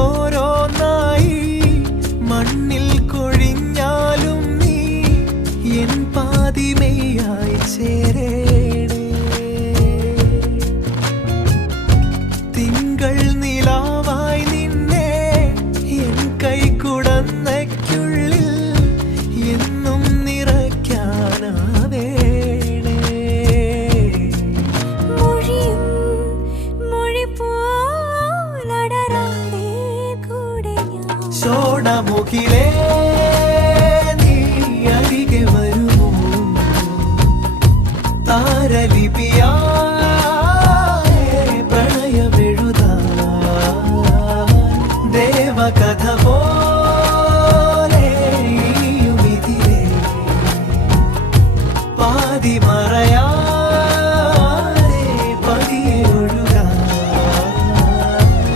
ജന്മങ്ങളോരോന്നായി മണ്ണിൽ കൊഴിഞ്ഞാലും നീ എൻ പാതിമയായി ചേരേണേ. തിങ്കൾ നിലാവായി നിന്നെ എൻ കൈക്കുടന്നയ്ക്കുള്ളിൽ എന്നും നിറയ്ക്കാനാവേണേ. ചോണമുഖിലേ നീ അരികെ വരുമോ? താരലിപിയായി പ്രണയമെഴുതാൻ ദേവകഥ